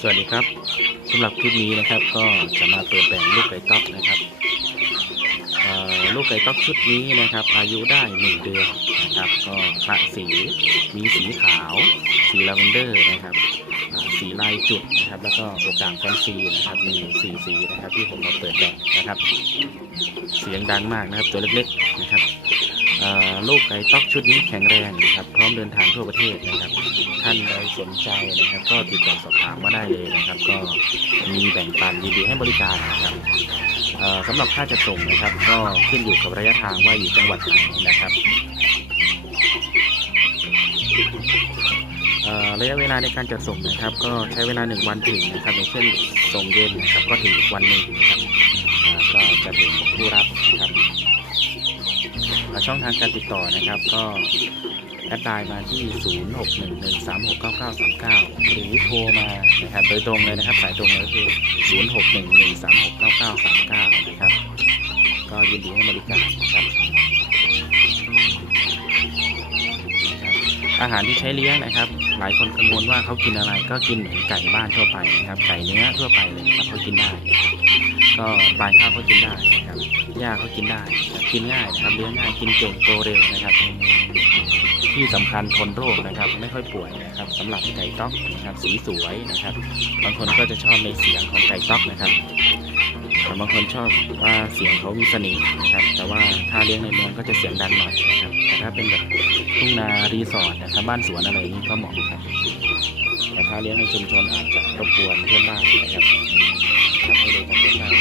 สวัสดีครับสำหรับคลิปนี้นะครับก็จะมาเปิดแบ่งลูกไก่ต๊อกนะครับลูกไก่ต๊อกชุดนี้นะครับ อายุได้หนึ่งเดือนนะครับ ก็พระสีมีสีขาว สีลาเวนเดอร์นะครับสีลายจุดนะครับ แล้วก็โอกางแฟนซีนะครับมีสี่สีนะครับที่ผมมาเปิดแบ่งนะครับ เสียงดังมากนะครับตัวเล็กๆนะครับ ลูกไก่ต๊อกชุดนี้แข็งแรงนะครับพร้อมเดินทางทั่วประเทศนะครับ ท่านใดสนใจนะครับ ก็ติดต่อสอบถามมาได้เลยนะครับ ก็มีแบ่งปันยินดีให้บริการนะครับสำหรับค่าจัดส่งนะครับ ก็ขึ้นอยู่กับระยะทางว่าอยู่จังหวัดไหนนะครับระยะเวลาในการจัดส่งนะครับ ก็ใช้เวลาหนึ่งวันถึงนะครับอย่างเช่นส่งเย็นนะครับก็ถึงวันหนึ่งนะครับก็จะถึงผู้รับนะครับ ช่องทางการติดต่อนะครับ ก็แอดไลน์มาที่ 0611369939 หรือโทรมานะครับโดยตรงเลยนะครับ สายตรงเลยก็คือ 0611369939 นะครับ ก็ยินดีให้บริการนะครับอาหารที่ใช้เลี้ยงนะครับ หลายคนกังวลว่าเขากินอะไรก็กินเหมือนไก่บ้านทั่วไปนะครับ ไก่เนื้อทั่วไปเลยนะครับเขากินได้นะครับก็ปลายข้าวเขากินได้นะครับหญ้าเขากินได้ กินง่ายนะครับเลี้ยงง่ายกินเก่งโตเร็วนะครับ ที่สำคัญทนโรคนะครับ ไม่ค่อยป่วยนะครับสำหรับไก่ต๊อกนะครับสีสวยนะครับ บางคนก็จะชอบในเสียงของไก่ต๊อกนะครับ บางคนชอบว่าเสียงเขามีเสน่ห์นะครับ แต่ว่าถ้าเลี้ยงในเมืองก็จะเสียงดังหน่อยนะครับ แต่ถ้าเป็นแบบทุ่งนารีสอร์ทนะครับบ้านสวนอะไรนี้ก็เหมาะครับ แต่ถ้าเลี้ยงในชุมชนอาจจะรบกวนเพื่อนบ้านนะครับทำให้เลยกับเพื่อนบ้าน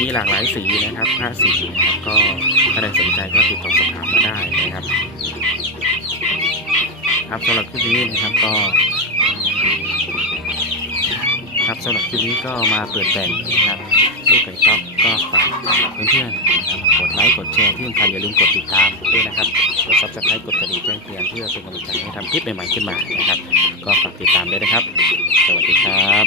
มีหลากหลายสีนะครับผ้าสีนะครับก็ถ้าใครสนใจก็ติดต่อสอบถามมาได้นะครับ ครับสำหรับคลิปนี้นะครับก็ ครับสำหรับคลิปนี้ก็มาเปิดแบ่งนะครับลูกไก่ต๊อกก็ฝากเพื่อนๆนะครับกดไลค์กดแชร์ที่สำคัญอย่าลืมกดติดตามด้วยนะครับกดซับสไครต์กดกระดิ่งแจ้งเตือนเพื่อเป็นกำลังใจให้ทำคลิปใหม่ๆขึ้นมานะครับ ก็ฝากติดตามด้วยนะครับ สวัสดีครับ